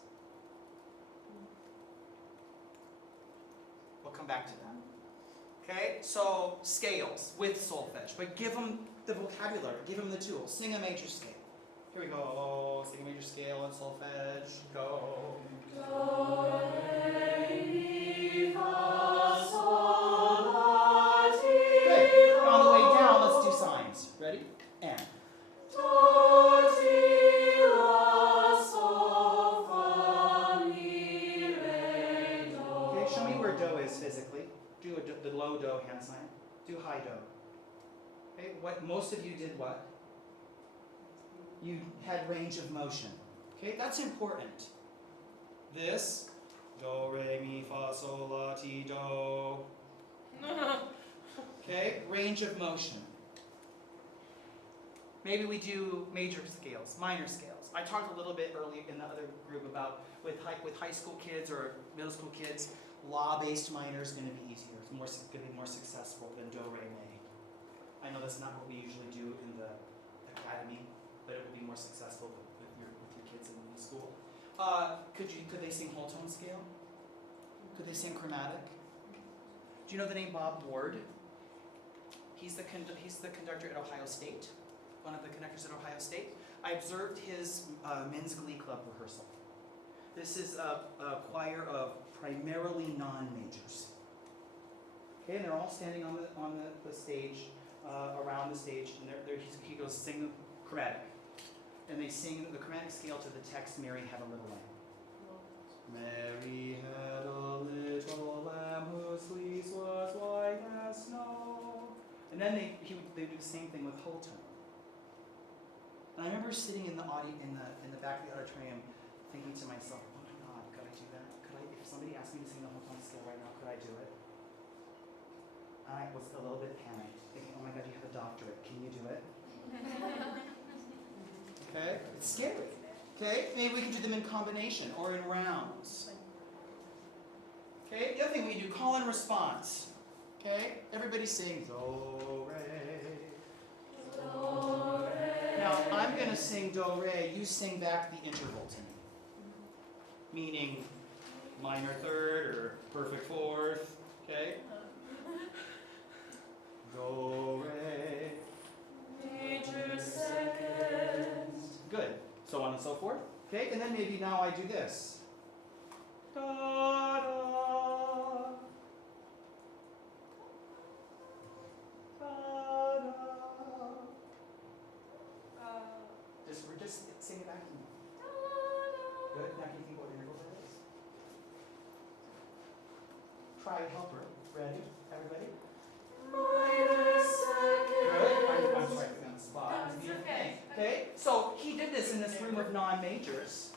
We'll come back to that. Okay? So, scales with solfege. But give them the vocabulary. Give them the tools. Sing a major scale. Here we go. Sing a major scale and solfege. Go. Do, re, mi, fa, sol, la, ti, Good. do. On the way down, let's do signs. Ready? And. Do, ti, la, sol, fa, mi, re, do. Okay, show me where do is physically. Do the low do hand sign. Do high do. Okay, what most of you did what? You had range of motion. Okay, that's important. This, do, re, mi, fa, sol, la, ti, do. Okay, range of motion. Maybe we do major scales, minor scales. I talked a little bit earlier in the other group about with high school kids or middle school kids, law-based minor is going to be easier. It's going to be more successful than do, re, mi. I know that's not what we usually do in the academy, but it will be more successful with your kids in school. Could they sing whole tone scale? Could they sing chromatic? Do you know the name Bob Ward? He's the conductor at Ohio State, one of the conductors at Ohio State. I observed his men's glee club rehearsal. This is a choir of primarily non-majors. Okay, and they're all standing on the stage, around the stage, and he goes sing chromatic. And they sing the chromatic scale to the text, Mary Had a Little Lamb. Mary had a little lamb whose fleece was white as snow. And then they do the same thing with whole tone. And I remember sitting in the back of the auditorium thinking to myself, oh my God, could I do that? If somebody asked me to sing the whole tone scale right now, could I do it? And I was a little bit panicked, thinking, oh my God, you have a doctorate, can you do it? Okay? It's scary. Okay, maybe we can do them in combination or in rounds. Okay, the other thing we do, call and response. Okay, everybody sing do, re. Now, I'm going to sing do, re. You sing back the interval to me. Meaning minor third or perfect fourth. Okay? Do, re. Major second. Good. So on and so forth. Okay, and then maybe now I do this. Da, da. Da, da. We're just sing it back to me. Good. Now can you think what interval that is? Try helper. Ready? Everybody? Minor second. Good. I'm sorry, putting on the spot. That's okay. Okay, so he did this in this room of non-majors,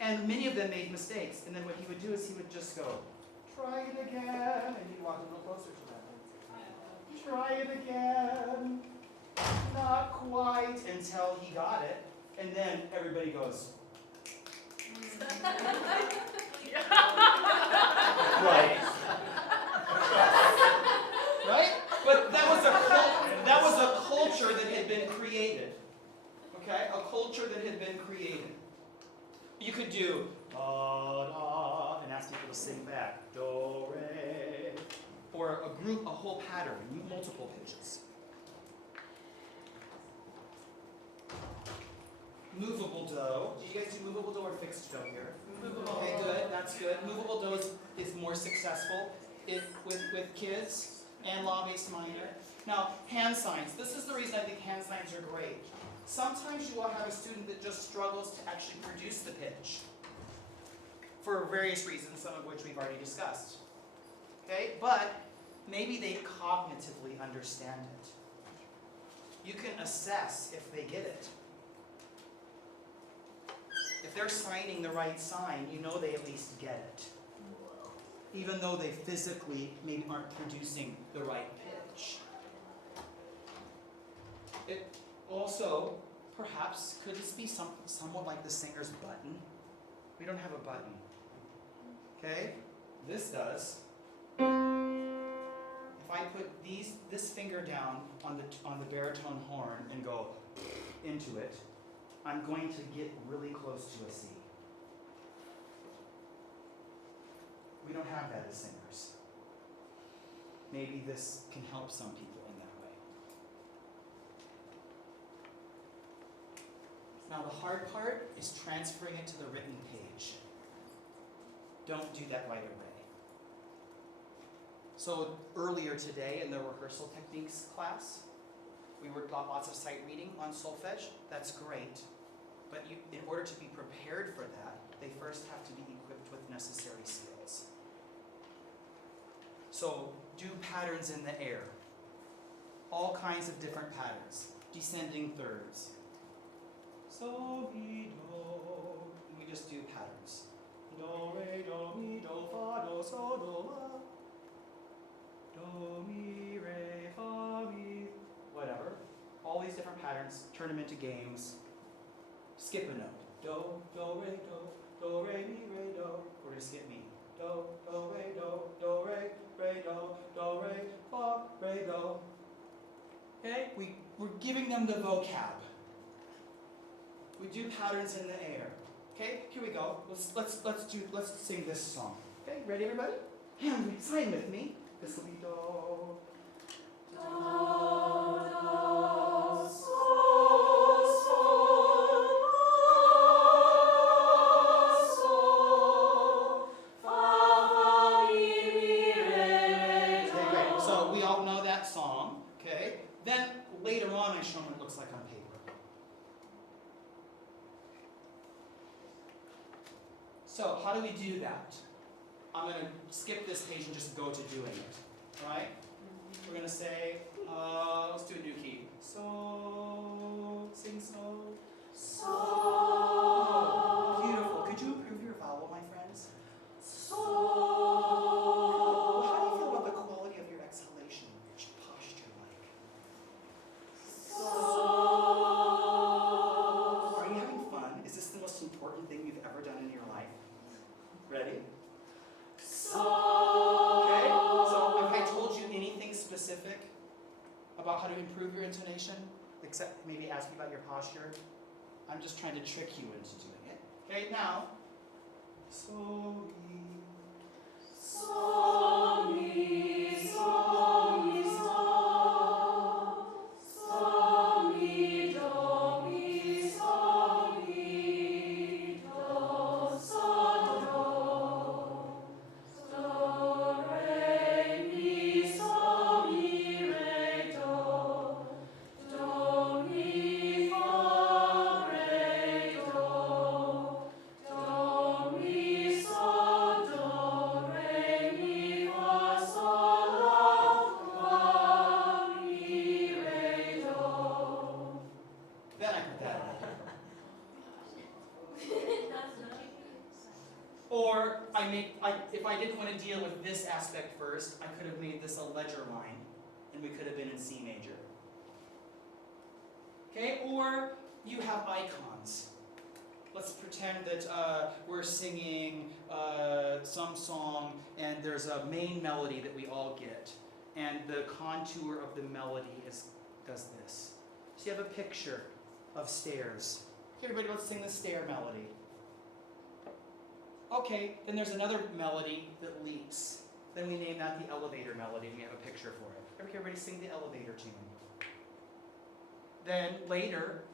and many of them made mistakes. And then what he would do is he would just go, try it again, and he'd walk a little closer to that. Try it again. Not quite until he got it, and then everybody goes, right? Right? But that was a culture that had been created. Okay? A culture that had been created. You could do da da and ask people to sing back. Do re. Or a whole pattern, multiple pitches. Movable do. Do you guys do movable do or fixed do here? Movable. Okay, good. That's good. Movable do is more successful with kids and law-based minor. Now, hand signs. This is the reason I think hand signs are great. Sometimes you will have a student that just struggles to actually produce the pitch for various reasons, some of which we've already discussed. Okay, but maybe they cognitively understand it. You can assess if they get it. If they're signing the right sign, you know they at least get it. Even though they physically maybe aren't producing the right pitch. It also, perhaps, could this be somewhat like the singer's button? We don't have a button. Okay? This does. If I put this finger down on the baritone horn and go into it, I'm going to get really close to a C. We don't have that as singers. Maybe this can help some people in that way. Now the hard part is transferring it to the written page. Don't do that right away. So earlier today in the rehearsal techniques class, we were taught lots of sight reading on solfege. That's great. But in order to be prepared for that, they first have to be equipped with necessary skills. So do patterns in the air. All kinds of different patterns. Descending thirds. So, mi, do. And we just do patterns. Do, re, do, mi, do, fa, do, so, do, la. Do, mi, re, fa, mi. Whatever. All these different patterns, turn them into games. Skip a note. Do, re, mi, re, do. We're going to skip mi. Do, re, do, re, fa, re, do. Okay? We're giving them the vocab. We do patterns in the air. Okay? Here we go. Let's sing this song. Okay? Ready, everybody? Sign with me. This will be do. Later on, I show them what it looks like on paper. So, how do we do that? I'm going to skip this page and just go to doing it. Right? We're going to say, let's do a new key. So, sing so. So. Beautiful. Could you improve your vowel, my friends? So. Well, how do you feel about the quality of your exhalation, your posture like? So. Are you having fun? Is this the most important about how to improve your intonation, except maybe ask you about your posture. I'm just trying to trick you into doing it. Okay, now. So, mi. So, mi, so, mi, so. So, mi, do, mi, so, mi, do, so, do. Do, re, mi, so, mi, re, do. Do, mi, fa, re, do. Do, mi, so, do, re, mi, fa, sol, la, fa, mi, re, do. Then I put that in. Or if I didn't want to deal with this aspect first, I could have made this a ledger line, and we could have been in C major. Okay, or you have icons. Let's pretend that we're singing some song, and there's a main melody that we all get, and the contour of the melody does this. So you have a picture of stairs. Okay, everybody, let's sing the stair melody. Okay, then there's another melody that leaks. Then we name that the elevator melody, and we have a picture for it. Okay, everybody sing the elevator tune. Then later,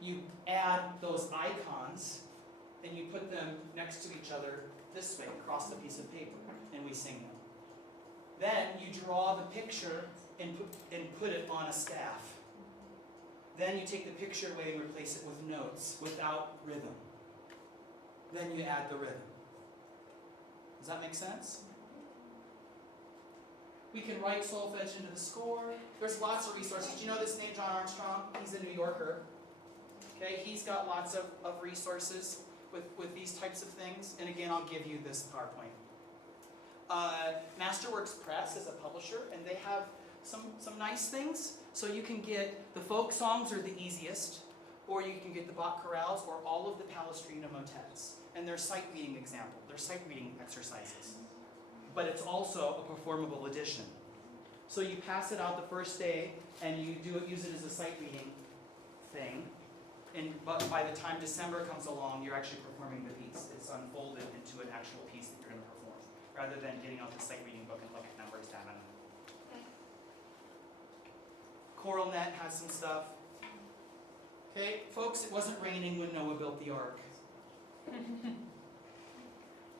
you add those icons, and you put them next to each other this way, across the piece of paper, and we sing them. Then you draw the picture and put it on a staff. Then you take the picture away and replace it with notes, without rhythm. Then you add the rhythm. Does that make sense? We can write solfege into the score. There's lots of resources. Do you know this name, John Armstrong? He's a New Yorker. Okay, he's got lots of resources with these types of things. And again, I'll give you this PowerPoint. Masterworks Press is a publisher, and they have some nice things. So you can get the folk songs are the easiest, or you can get the Bach chorales or all of the Palestrina motets. And they're sight reading example. They're sight reading exercises. But it's also a performable edition. So you pass it out the first day, and you use it as a sight reading thing. But by the time December comes along, you're actually performing the piece. It's unfolded into an actual piece that you're going to perform, rather than getting out the sight reading book and look at number 7. ChoralNet has some stuff. Okay, folks, it wasn't raining when Noah built the ark.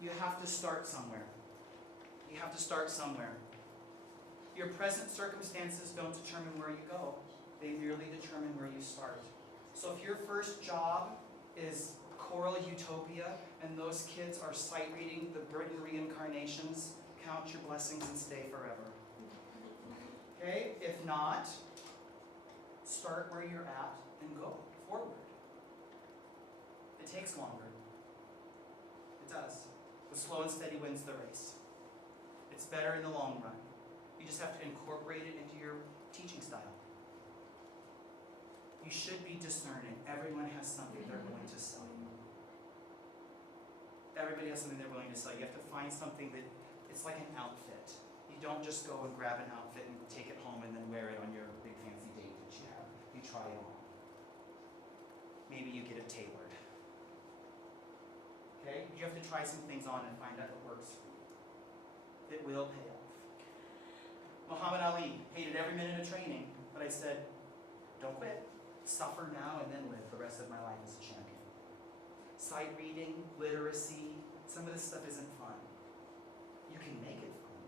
You have to start somewhere. You have to start somewhere. Your present circumstances don't determine where you go. They merely determine where you start. So if your first job is choral utopia, and those kids are sight reading the Britain reincarnations, count your blessings and stay forever. Okay? If not, start where you're at and go forward. It takes longer. It does. The slow and steady wins the race. It's better in the long run. You just have to incorporate it into your teaching style. You should be discerning. Everyone has something they're willing to sell you. Everybody has something they're willing to sell you. You have to find something that, it's like an outfit. You don't just go and grab an outfit and take it home and then wear it on your big fancy date that you have. You try it on. Maybe you get it tailored. Okay? You have to try some things on and find out what works for you. It will pay off. Muhammad Ali hated every minute of training, but I said, don't quit. Suffer now and then live the rest of my life as a champion. Sight reading, literacy, some of this stuff isn't fun. You can make it fun.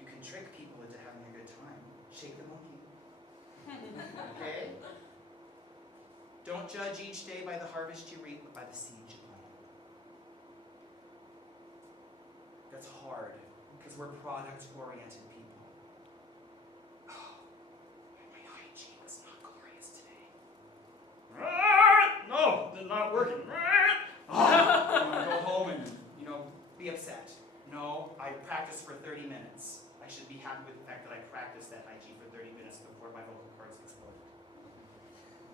You can trick people into having a good time. Shake the monkey. Okay? Don't judge each day by the harvest you reap, but by the seed you plant. That's hard, because we're product-oriented people. Oh, my hygiene was not glorious today. No, they're not working. Oh, I'm gonna go home and, be upset. No, I practiced for 30 minutes. I should be happy with the fact that I practiced that hygiene for 30 minutes before my vocal cords exploded.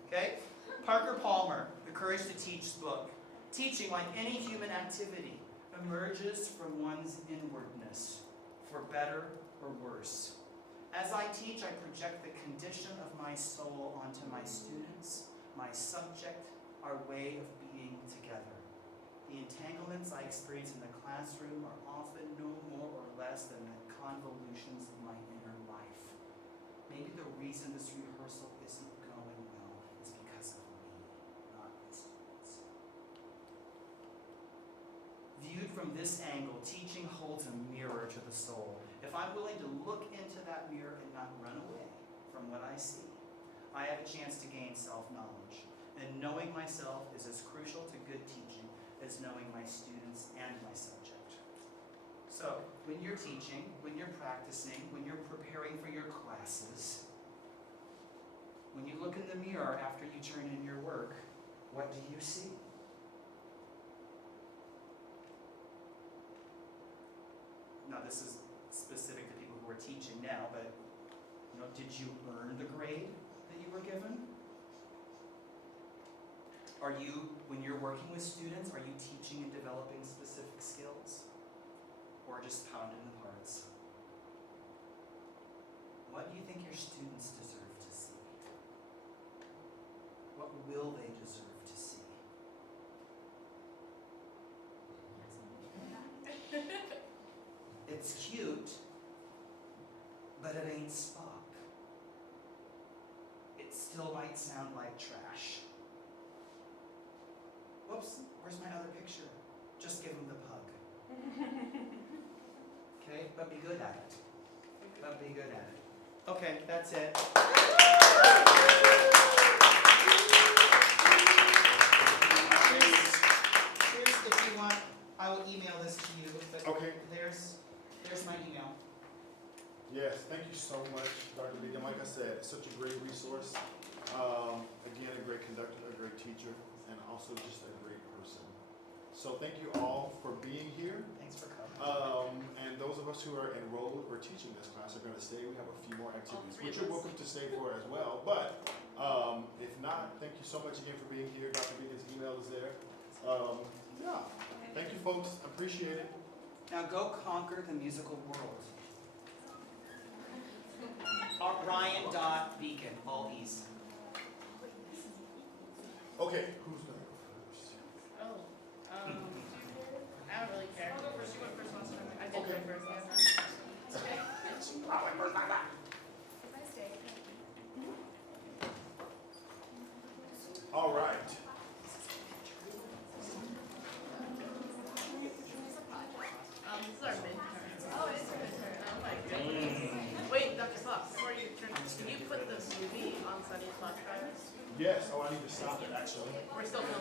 Okay? Parker Palmer, The Courage to Teach book. Teaching, like any human activity, emerges from one's inwardness, for better or worse. As I teach, I project the condition of my soul onto my students, my subject, our way of being together. The entanglements I experience in the classroom are often no more or less than the convolutions of my inner life. Maybe the reason this rehearsal isn't going well is because of me, not my students. Viewed from this angle, teaching holds a mirror to the soul. If I'm willing to look into that mirror and not run away from what I see, I have a chance to gain self-knowledge. And knowing myself is as crucial to good teaching as knowing my students and my subject. So, when you're teaching, when you're practicing, when you're preparing for your classes, when you look in the mirror after you turn in your work, what do you see? Now, this is specific to people who are teaching now, but did you earn the grade that you were given? Are you, when you're working with students, are you teaching and developing specific skills? Or just pounding the parts? What do you think your students deserve to see? What will they deserve to see? It's cute, but it ain't Spock. It still might sound like trash. Whoops, where's my other picture? Just give him the pug. Okay, but be good at it. But be good at it. Okay, that's it. Here's if you want, I will email this to you. But Okay. There's my email. Yes, thank you so much, Dr. Beeken. Like I said, it's such a great resource. Again, a great conductor, a great teacher, and also just a great person. So thank you all for being here. Thanks for coming. And those of us who are enrolled or teaching this class are going to stay. We have a few more activities, three which of you're us. welcome to stay for as well. But if not, thank you so much again for being here. Dr. Beeken's email is there. Yeah, thank you, folks. Appreciate it. Now go conquer the musical world. Ryan.Beeken, all E's. Okay, who's going to go first? I don't really care. I'll go first. You went first last time. I did Okay. play first last time. All right. This is our midterm. Oh, it is our midterm. Oh my goodness. Wait, Dr. Fox, before you turn, can you put this movie on Sunny's flash drive? Yes. Oh, I need to stop it, actually. We're still filming.